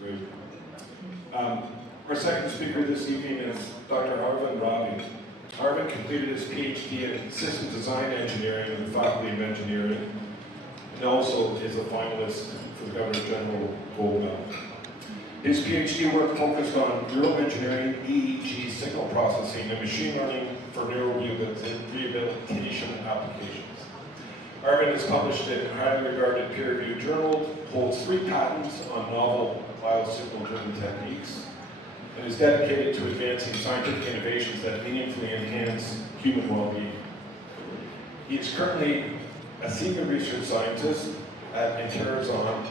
Great. Our second speaker this evening is Dr. Aravind Ravi. Aravind completed his PhD in System Design Engineering in the Faculty of Engineering, and also is a finalist for the Governor General Gold Medal. His PhD work focused on neural engineering, EEG signal processing, and machine learning for neural rehabilitation applications. Aravind is published in a highly regarded peer-reviewed journal, holds 3 patents on novel biosignal-driven techniques, and is dedicated to advancing scientific innovations that meaningfully enhance human well-being. He is currently a senior research scientist at Interazon,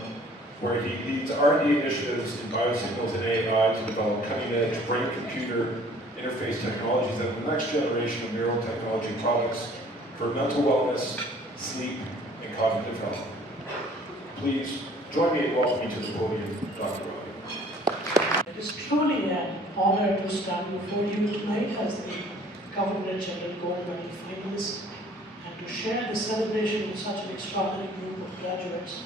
where he leads R&D initiatives in biosignals and AI to develop cutting-edge brain-computer interface technologies and the next generation of neurotechnology products for mental wellness, sleep, and cognitive health. Please join me in welcoming to the podium Dr. Ravi. It is truly an honor to stand before you tonight as the Governor General Gold Medal finalist and to share the celebration with such an extraordinary group of graduates,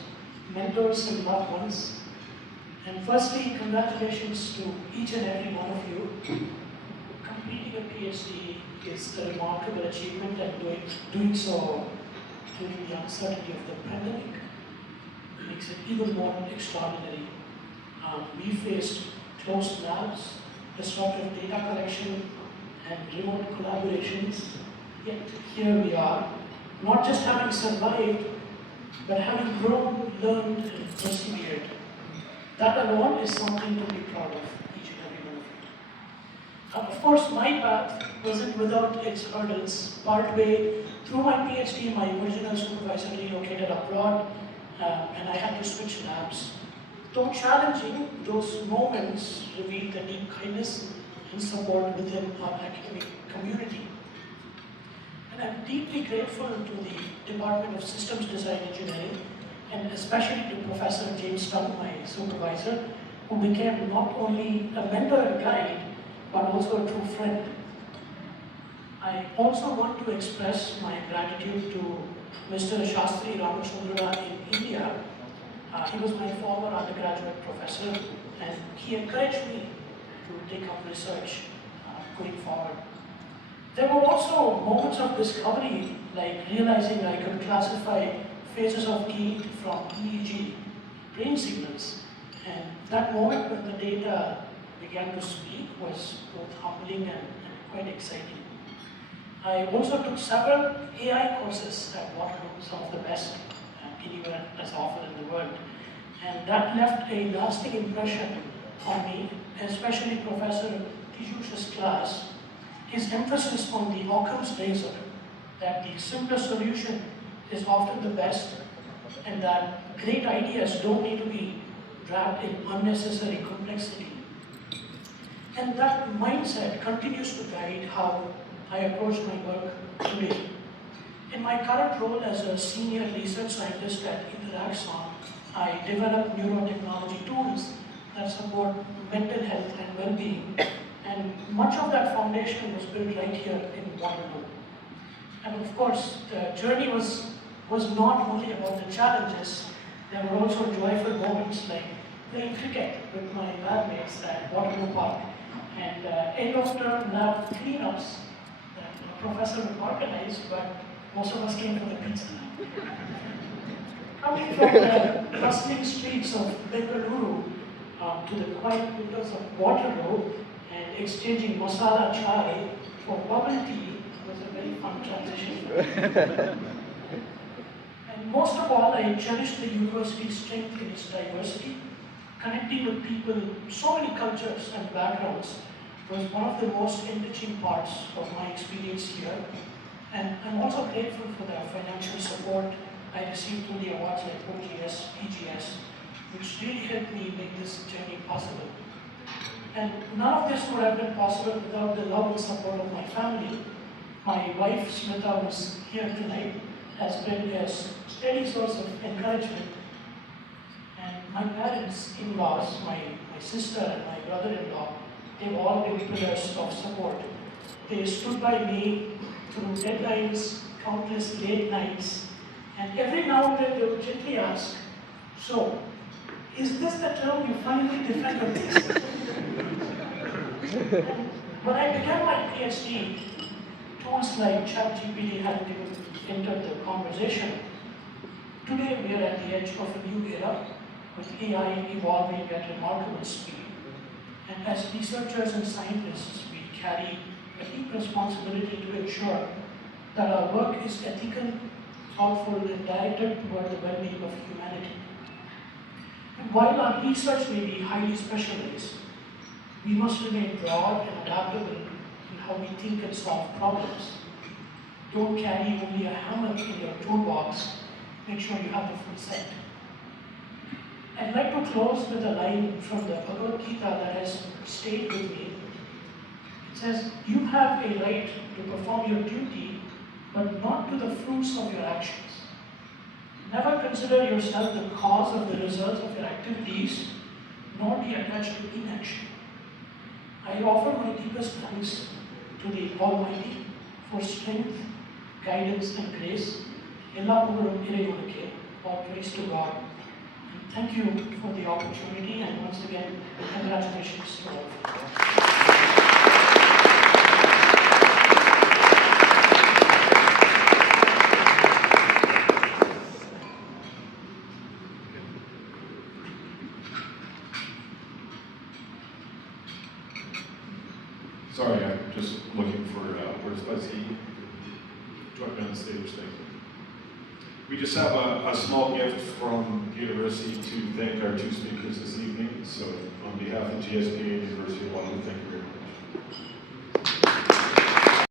mentors, and loved ones. And firstly, congratulations to each and every one of you. Completing a PhD is a remarkable achievement, and doing so during the uncertainty of the pandemic makes it even more extraordinary. We faced closed labs, disruptive data collection, and remote collaborations, yet here we are, not just having survived, but having grown, learned, and persevered. That alone is something to be proud of, each and every one of you. Of course, my path wasn't without its hurdles. Partway through my PhD, my original supervisor relocated abroad, and I had to switch labs. Though challenging, those moments revealed the deep kindness and support within our academic community. And I'm deeply grateful to the Department of Systems Design Engineering, and especially to Professor James Stung, my supervisor, who became not only a mentor and guide, but also a true friend. I also want to express my gratitude to Mr. Shastri Ramachandra in India. He was my former undergraduate professor, and he encouraged me to take up research going forward. There were also moments of discovery, like realizing I could classify phases of gait from EEG brain signals. And that moment when the data began to speak was both humbling and quite exciting. I also took several AI courses at Waterloo, some of the best anywhere as offered in the world. And that left a lasting impression on me, especially Professor Tijush's class. His emphasis on the Occam's razor, that the simplest solution is often the best, and that great ideas don't need to be wrapped in unnecessary complexity. And that mindset continues to guide how I approach my work today. In my current role as a senior research scientist at Interaxon, I develop neurotechnology tools that support mental health and well-being, and much of that foundation was built right here in Waterloo. And of course, the journey was not only about the challenges. There were also joyful moments like playing cricket with my lab mates at Waterloo Park, and end-of-term lab cleanups that the professor would organize, but most of us came for the pizza. Coming from the bustling streets of Bengaluru to the quiet windows of Waterloo and exchanging masala chai for bubble tea was a very fun transition. And most of all, I cherished the university's strength in its diversity. Connecting with people, so many cultures and backgrounds, was one of the most enriching parts of my experience here. And I'm also grateful for the financial support I received through the awards like OGS, EGS, which really helped me make this journey possible. And none of this would have been possible without the love and support of my family. My wife, Smita, who is here tonight, has been a steady source of encouragement. And my parents, in-laws, my sister and my brother-in-law, they've all been pillars of support. They stood by me through deadlines, countless late nights, and every now and then they would gently ask, "So, Is this the term you finally defend your thesis? When I began my PhD, tools like ChatGPT hadn't even entered the conversation. Today we are at the edge of a new era with AI evolving at remarkable speed. And as researchers and scientists, we carry a deep responsibility to ensure that our work is ethical, thoughtful, and directed toward the well-being of humanity. And while our research may be highly specialized, we must remain broad and adaptable in how we think and solve problems. Don't carry only a hammer in your toolbox, make sure you have the full set. I'd like to close with a line from the Bhagavad Gita that has stayed with me. It says, "You have a right to perform your duty, but not to the fruits of your actions. Never consider yourself the cause of the results of your activities, nor be attached to inaction." I offer my deepest thanks to the Almighty for strength, guidance, and grace. Ella Pugarum Iregunukke, all praise to God. And thank you for the opportunity, and once again, congratulations to all. Sorry, I'm just looking for where's Buzzy? Join me on the stage, thank you. We just have a small gift from the university to thank our two speakers this evening. So on behalf of GSP and University of Waterloo, thank you very much.